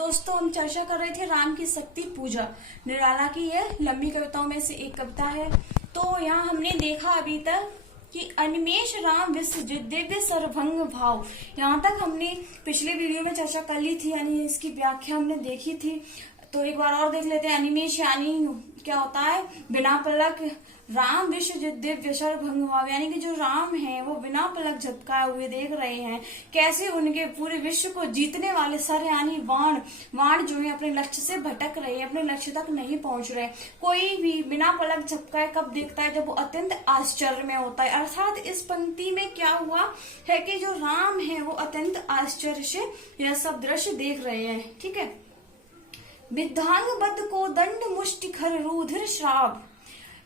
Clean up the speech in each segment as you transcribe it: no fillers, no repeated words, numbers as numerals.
दोस्तों, हम चर्चा कर रहे थे राम की शक्ति पूजा। निराला की यह लंबी कविताओं में से एक कविता है। तो यहाँ हमने देखा अभी तक कि अनिमेष राम विश्वजित दिव्य सर्वभंग भाव। यहाँ तक हमने पिछले वीडियो में चर्चा कर ली थी, यानी इसकी व्याख्या हमने देखी थी। तो एक बार और देख लेते हैं। अनिमेष यानी क्या होता है? बिना पलक राम विश्वजित दिव्य सर्वभंग भाव, यानी कि जो राम है वो बिना पलक झपकाए हुए देख रहे हैं कैसे उनके पूरे विश्व को जीतने वाले सर यानी वाण जो है अपने लक्ष्य से भटक रहे हैं, अपने लक्ष्य तक नहीं पहुंच रहे। कोई भी बिना पलक झपकाए कब देखता है? जब वो अत्यंत आश्चर्य में होता है। अर्थात इस पंक्ति में क्या हुआ है कि जो राम है वो अत्यंत आश्चर्य से यह सब दृश्य देख रहे हैं। ठीक है। विद्धांग बद्ध को दंड मुष्टिखर रुधिर श्राप।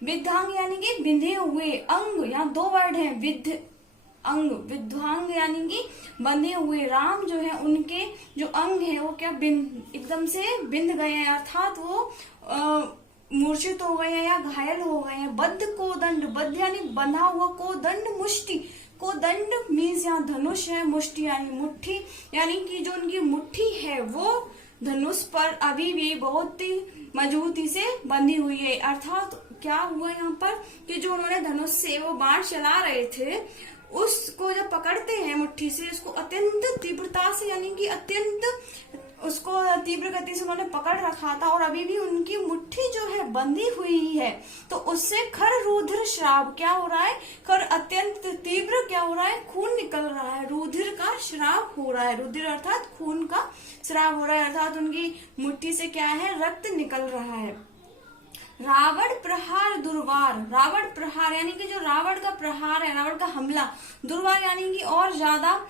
विद्धांग यानी कि बिंधे हुए अंग, यहाँ दो वर्ड हैं, विद्ध अंग। विद्धांग यानी कि बंधे हुए। राम जो है उनके जो अंग है वो क्या एकदम से बिंध गए हैं, अर्थात वो मूर्छित हो गए हैं या घायल हो गए हैं। बद्ध को दंड, बद्ध यानी बंधा हुआ, को दंड मुष्टि, को दंड मीन्स यहाँ धनुष है, मुष्टि यानी मुट्ठी, यानी कि जो उनकी मुट्ठी है वो धनुष पर अभी भी बहुत ही मजबूती से बंधी हुई है। अर्थात क्या हुआ यहाँ पर कि जो उन्होंने धनुष से वो बाण चला रहे थे उसको जब पकड़ते हैं मुट्ठी से, उसको अत्यंत तीव्रता से यानी कि अत्यंत उसको तीव्र गति से उन्होंने पकड़ रखा था और अभी भी उनकी मुट्ठी जो है बंधी हुई है। तो उससे खर रुधिर श्राव क्या हो रहा है? खर अत्यंत तीव्र क्या हो रहा है? खून निकल रहा है, रुधिर का श्राव हो रहा है। रुधिर अर्थात खून का श्राव हो रहा है, अर्थात उनकी मुट्ठी से क्या है? रक्त निकल रहा है। रावण प्रहार दुर्वार। रावण प्रहार यानी कि जो रावण का प्रहार है, रावण का हमला। दुर्वार यानी कि और ज्यादा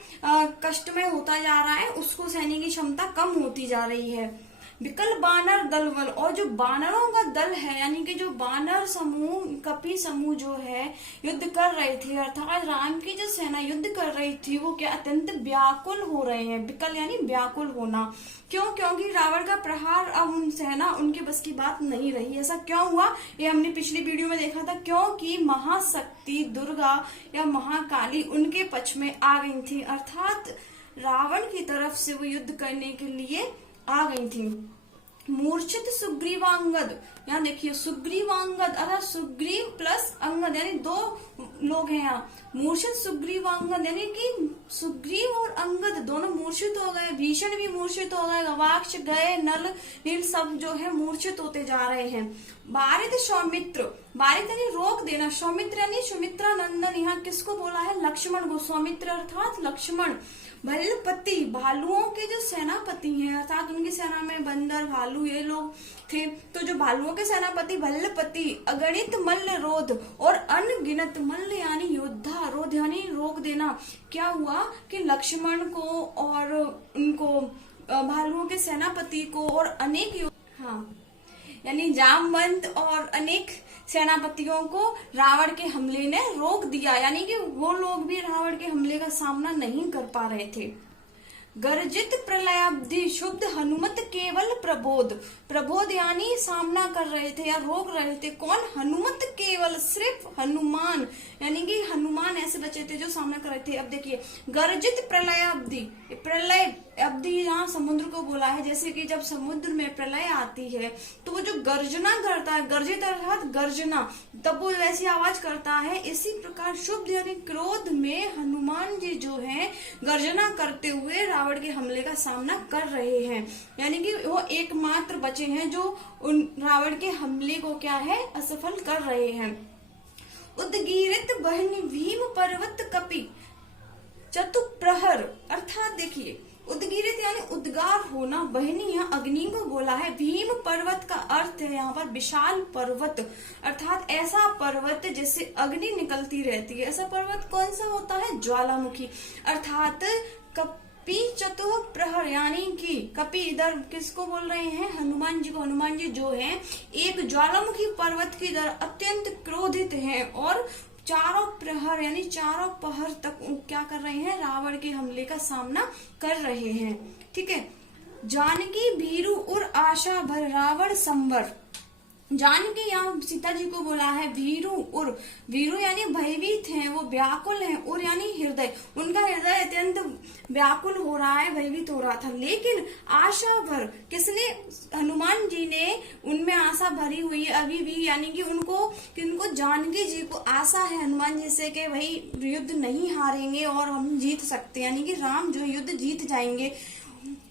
कष्टमय होता जा रहा है, उसको सहने की क्षमता कम होती जा रही है। विकल बानर दलबल, और जो बानरों का दल है यानी कि जो बानर समूह, कपि समूह जो है युद्ध कर रहे थे, अर्थात राम की जो सेना युद्ध कर रही थी वो क्या अत्यंत व्याकुल हो रहे हैं। विकल यानी व्याकुल होना। क्यों? क्योंकि रावण का प्रहार अब सेना उनके बस की बात नहीं रही। ऐसा क्यों हुआ ये हमने पिछली वीडियो में देखा था। क्योंकि महाशक्ति दुर्गा या महाकाली उनके पक्ष में आ गई थी, अर्थात रावण की तरफ से वो युद्ध करने के लिए आ गई थी। मूर्छित सुग्रीवांगद, यहाँ देखिए सुग्रीवांगद अर्थात सुग्रीव प्लस अंगद यानी दो लोग हैं यहाँ। मूर्छित सुग्रीवांगद यानी कि सुग्रीव और अंगद दोनों मूर्छित हो गए। भीषण भी मूर्छित हो गए, गवाक्ष गए, नल नील सब जो है मूर्छित होते जा रहे हैं। बारित सौमित्र, बारित यानी रोक देना, सौमित्र यानी सुमित्रा नंदन, यहाँ किसको बोला है? लक्ष्मण को। सौमित्र अर्थात लक्ष्मण। भल्लपति, भालुओं के जो सेनापति हैं, अर्थात उनकी सेना में बंदर भालू ये लोग थे। तो जो भालुओं के सेनापति भल्लपति अगणित मल्ल रोध, और अनगिनत मल्ल यानी योद्धा, रोध यानी रोक देना। क्या हुआ कि लक्ष्मण को और उनको भालुओं के सेनापति को और अनेक यानी जामवंत और अनेक सेनापतियों को रावण के हमले ने रोक दिया, यानी कि वो लोग भी रावण के हमले का सामना नहीं कर पा रहे थे। गर्जित प्रलयाब्धि शुद्ध हनुमत केवल प्रबोध। प्रबोध यानी सामना कर रहे थे या रोक रहे थे। कौन? हनुमत केवल, सिर्फ हनुमान, यानी कि हनुमान ऐसे बचे थे जो सामना कर रहे थे। अब देखिए गर्जित प्रलयाब्धि, प्रलय अब्धि यहाँ समुद्र को बोला है। जैसे कि जब समुद्र में प्रलय आती है तो वो जो गर्जना करता है, गर्जित अर्थात गर्जना, तब वो वैसी आवाज करता है। इसी प्रकार शुद्ध यानी क्रोध में हनुमान जी जो है गर्जना करते हुए रावण के हमले का सामना कर रहे हैं, यानी कि वो एकमात्र बचे हैं जो उन रावण के हमले को क्या है? असफल कर रहे हैं। उद्गीरित बहनी भीम पर्वत कपि चतुप्रहर, अर्थात देखिए उद्गीरित यानी उद्गार होना, बहनी यहाँ अग्नि को बोला है। भीम पर्वत का अर्थ है यहाँ पर विशाल पर्वत, अर्थात ऐसा पर्वत जिससे अग्नि निकलती रहती है। ऐसा पर्वत कौन सा होता है? ज्वालामुखी। अर्थात कपि चतुः प्रहर यानी कि कपि इधर किसको बोल रहे हैं? हनुमान जी को। हनुमान जी जो है एक ज्वालामुखी पर्वत की तरह अत्यंत क्रोधित हैं और चारों प्रहर यानी चारों पहर तक क्या कर रहे हैं? रावण के हमले का सामना कर रहे हैं। ठीक है। जानकी भीरु और आशा भर रावण संबर। जानकी यहाँ सीता जी को बोला है वीरू, और वीरू यानी भयभीत हैं, वो व्याकुल हैं, और यानी हृदय, उनका हृदय अत्यंत व्याकुल हो रहा है, भयभीत हो रहा था। लेकिन आशा भर, किसने? हनुमान जी ने उनमें आशा भरी हुई है अभी भी, यानी कि उनको जानकी जी को आशा है हनुमान जी से कि भाई युद्ध नहीं हारेंगे और हम जीत सकते हैं, यानी कि राम जो युद्ध जीत जाएंगे।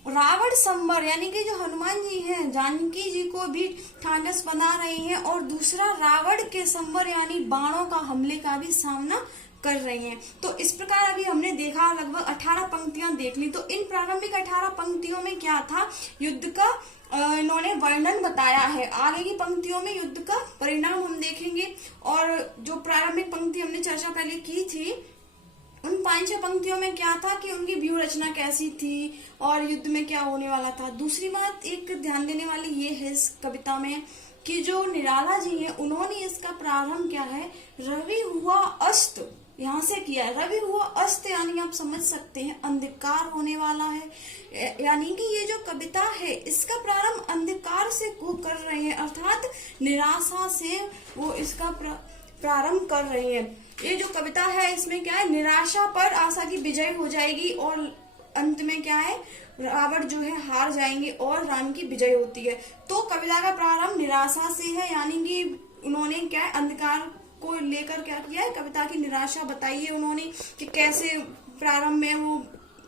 रावण संवर, यानी कि जो हनुमान जी हैं जानकी जी को भी ढांढस बना रहे हैं, और दूसरा रावण के संवर यानी बाणों का हमले का भी सामना कर रहे हैं। तो इस प्रकार अभी हमने देखा, लगभग 18 पंक्तियां देख ली। तो इन प्रारंभिक 18 पंक्तियों में क्या था? युद्ध का इन्होंने वर्णन बताया है। आगे की पंक्तियों में युद्ध का परिणाम हम देखेंगे, और जो प्रारंभिक पंक्ति हमने चर्चा पहले की थी, उन 5-6 पंक्तियों में क्या था कि उनकी व्यूह रचना कैसी थी और युद्ध में क्या होने वाला था। दूसरी बात एक ध्यान देने वाली ये है इस कविता में कि जो निराला जी हैं उन्होंने इसका प्रारंभ क्या है, रवि हुआ अस्त, यहाँ से किया है। रवि हुआ अस्त यानी आप समझ सकते हैं अंधकार होने वाला है, यानी कि ये जो कविता है इसका प्रारंभ अंधकार से वो कर रहे हैं, अर्थात निराशा से वो इसका प्रारंभ कर रहे हैं। ये जो कविता है इसमें क्या है, निराशा पर आशा की विजय हो जाएगी, और अंत में क्या है, रावण जो है हार जाएंगे और राम की विजय होती है। तो कविता का प्रारंभ निराशा से है, यानी कि उन्होंने क्या है, अंधकार को लेकर क्या किया है, कविता की निराशा बताई है उन्होंने कि कैसे प्रारंभ में वो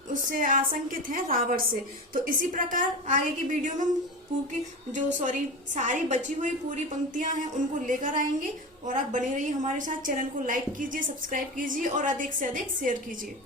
उससे आशंकित है रावण से। तो इसी प्रकार आगे की वीडियो में हम सारी बची हुई पूरी पंक्तियां हैं उनको लेकर आएंगे, और आप बने रहिए हमारे साथ। चैनल को लाइक कीजिए, सब्सक्राइब कीजिए और अधिक से अधिक शेयर कीजिए।